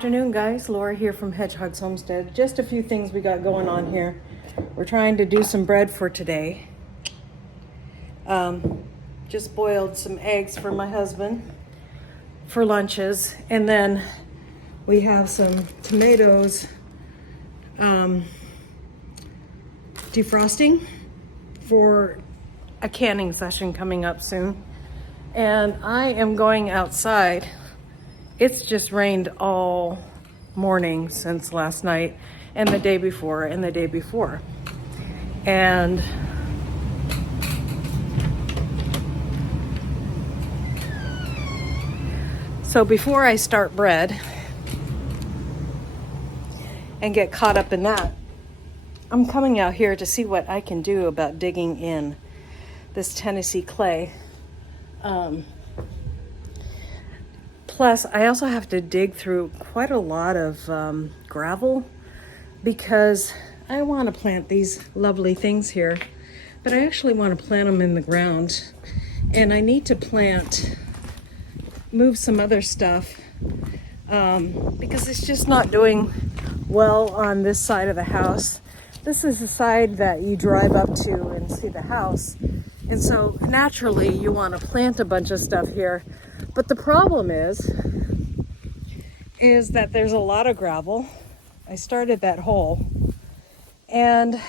afternoon, guys. Laura here from Hedgehog's Homestead. Just a few things we got going on here. We're trying to do some bread for today. Just boiled some eggs for my husband for lunches. And then we have some tomatoes defrosting for a canning session coming up soon. And I am going outside. It's just rained all morning since last night and the day before and the day before. And so before I start bread and get caught up in that, I'm coming out here to see what I can do about digging in this Tennessee clay. Plus, I also have to dig through quite a lot of gravel because I want to plant these lovely things here, but I actually want to plant them in the ground. And I need to move some other stuff because it's just not doing well on this side of the house. This is the side that you drive up to and see the house. And so naturally you want to plant a bunch of stuff here. But the problem is that there's a lot of gravel. I started that hole and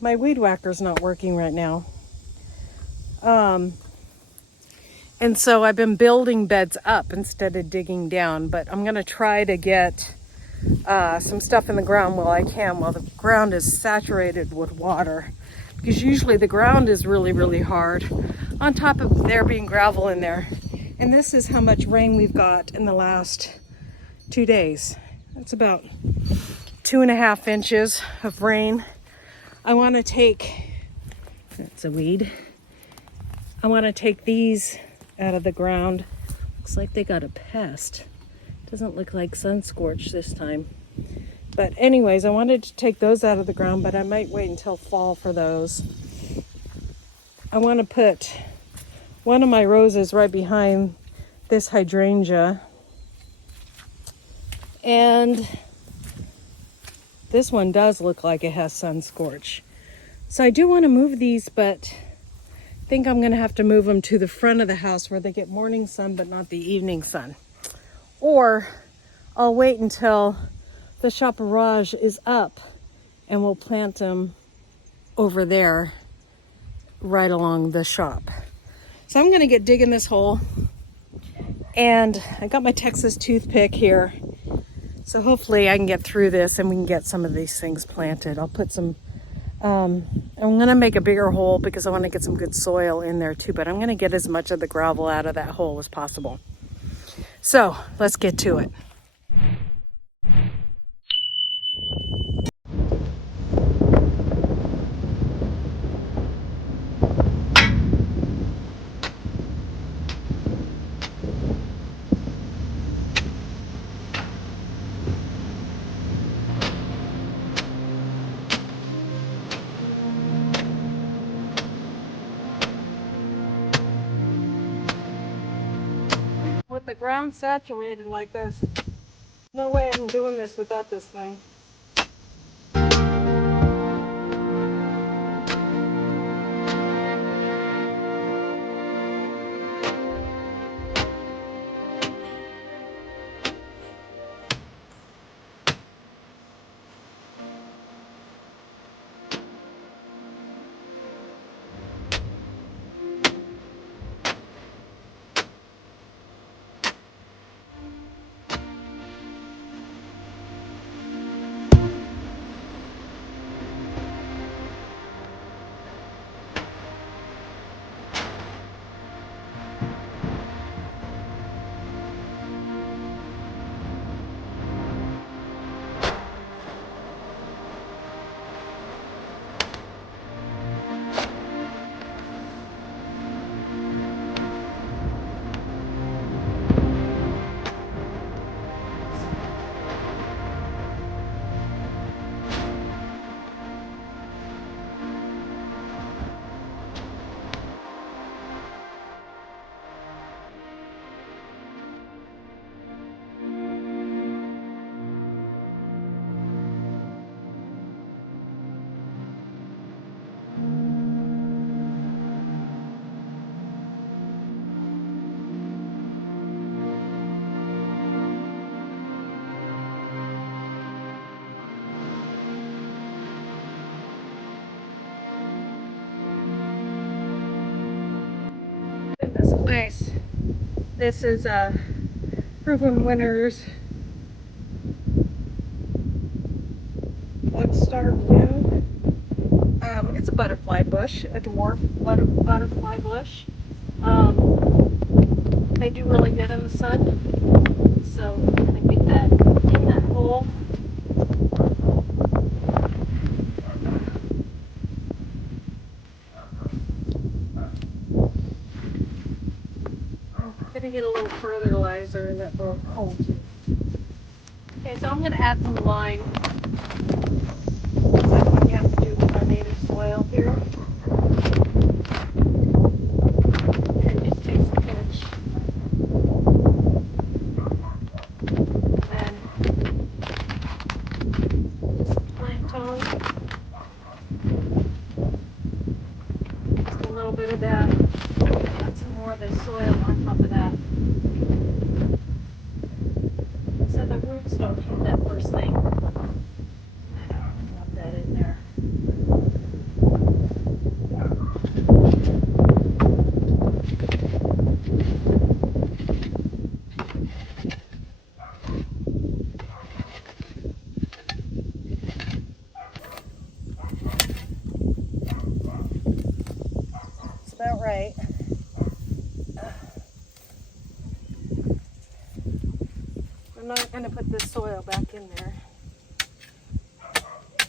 my weed whacker's not working right now. And so I've been building beds up instead of digging down, but I'm gonna try to get some stuff in the ground while I can, while the ground is saturated with water. Because usually the ground is really, really hard on top of there being gravel in there. And this is how much rain we've got in the last 2 days. It's about 2.5 inches of rain. I want to take, that's a weed. I want to take these out of the ground. Looks like they got a pest. Doesn't look like sun scorch this time. But anyways, I wanted to take those out of the ground, but I might wait until fall for those. I want to put one of my roses right behind this hydrangea. And this one does look like it has sun scorch. So I do want to move these, but I think I'm going to have to move them to the front of the house where they get morning sun, but not the evening sun. Or I'll wait until the chaparrage is up and we'll plant them over there right along the shop. So I'm going to get digging this hole, and I got my Texas toothpick here, so hopefully I can get through this and we can get some of these things planted. I'll put some I'm going to make a bigger hole because I want to get some good soil in there too, but I'm going to get as much of the gravel out of that hole as possible. So let's get to it. With the ground saturated like this, no way I'm doing this without this thing. anyways, this is Proven Winners. Let's start new. It's a butterfly bush, a dwarf butterfly bush. They do really good in the sun, so I'm going to get that in that hole. I'm going to get a little fertilizer in that little hole too. Okay, so I'm going to add some lime. That's what you have to do with our native soil here. It just takes a pinch. And then plant on. Just a little bit of that. Add some more of the soil on top of that. So the roots don't hit that first thing. Drop that in there. That's about right. I'm not going to put this soil back in there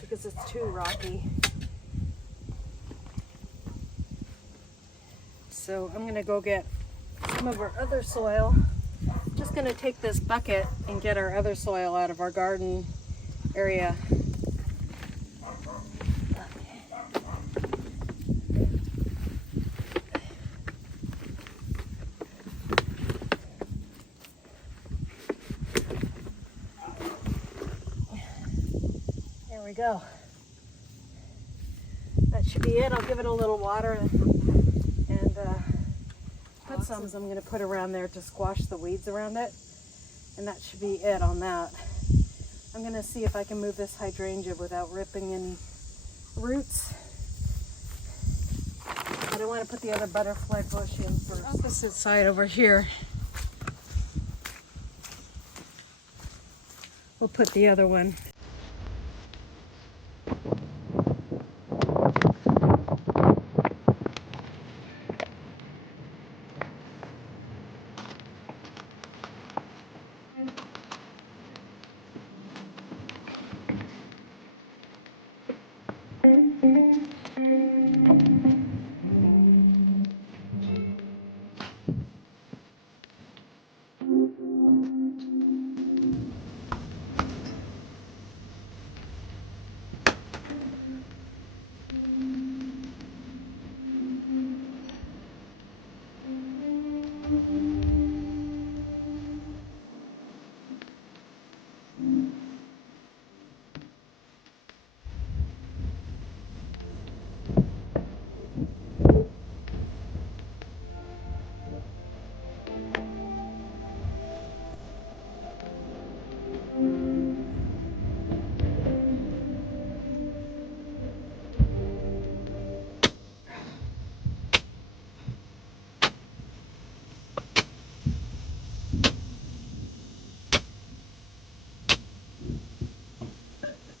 because it's too rocky. So I'm going to go get some of our other soil. Just going to take this bucket and get our other soil out of our garden area. There we go. That should be it. I'll give it a little water and put some I'm going to put around there to squash the weeds around it. And that should be it on that. I'm going to see if I can move this hydrangea without ripping any roots. But I want to put the other butterfly bush in first. Opposite side over here. We'll put the other one.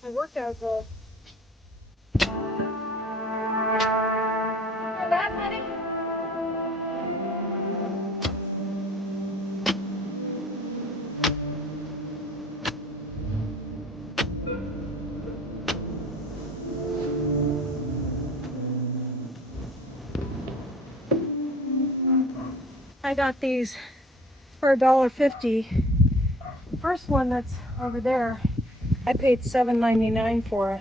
My workout goal. Come back, honey. I got these for $1.50. The first one that's over there, I paid $7.99 for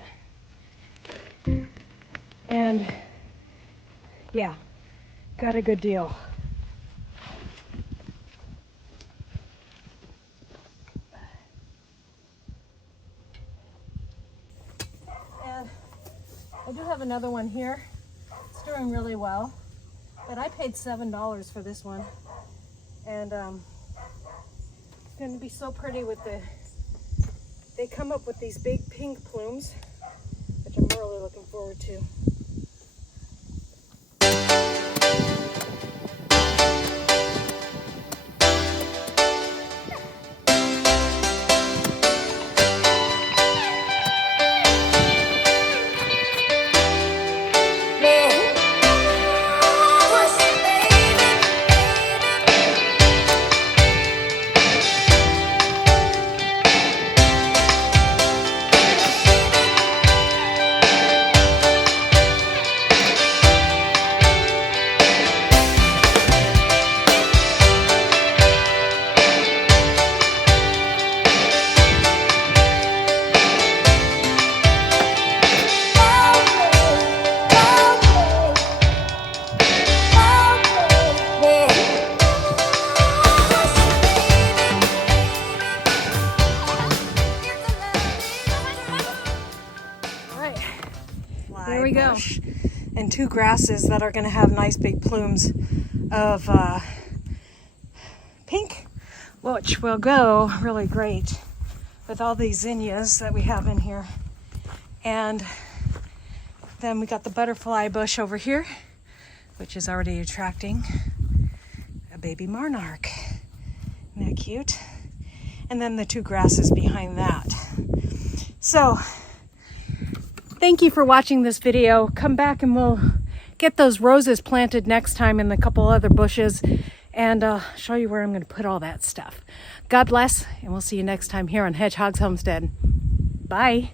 it. And yeah, got a good deal. And I do have another one here. It's doing really well. But I paid $7 for this one. And it's going to be so pretty with they come up with these big pink plumes, which I'm really looking forward to. and 2 grasses that are going to have nice big plumes of pink, which will go really great with all these zinnias that we have in here. And then we got the butterfly bush over here, which is already attracting a baby monarch. Isn't that cute? And then the 2 grasses behind that. So, thank you for watching this video. Come back and we'll get those roses planted next time and a couple other bushes, and show you where I'm going to put all that stuff. God bless, and we'll see you next time here on Hedgehog's Homestead. Bye.